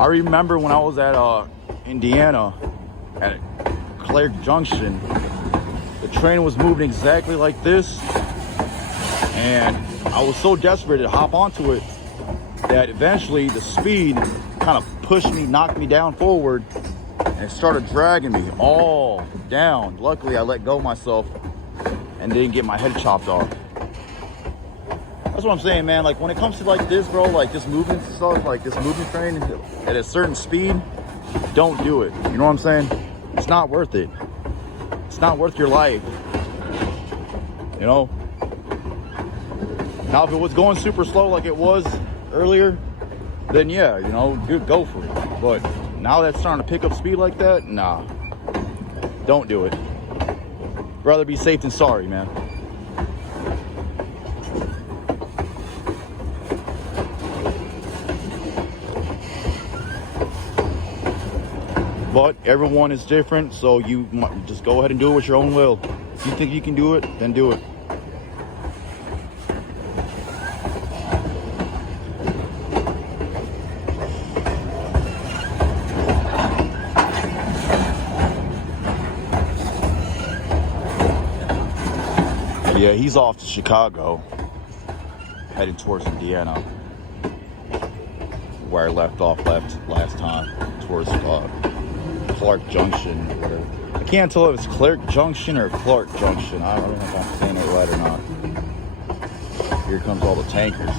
I remember when I was at Indiana at Clark Junction, the train was moving exactly like this, and I was so desperate to hop onto it that eventually the speed kind of pushed me, knocked me down forward, and it started dragging me all down. Luckily, I let go of myself and didn't get my head chopped off. That's what I'm saying, man. Like, when it comes to like this, bro, like this movement stuff, like this moving train at a certain speed, don't do it. You know what I'm saying? It's not worth it. It's not worth your life. You know? Now, if it was going super slow like it was earlier, then yeah, you know, dude, go for it. But now that's starting to pick up speed like that, nah. Don't do it. Rather be safe than sorry, man. But everyone is different, so you just go ahead and do it with your own will. If you think you can do it, then do it. Yeah, he's off to Chicago, heading towards Indiana, where I left off last time, towards Clark Junction, or whatever. I can't tell if it's Clark Junction or Clark Junction. I don't know if I'm saying it right or not. Here comes all the tankers.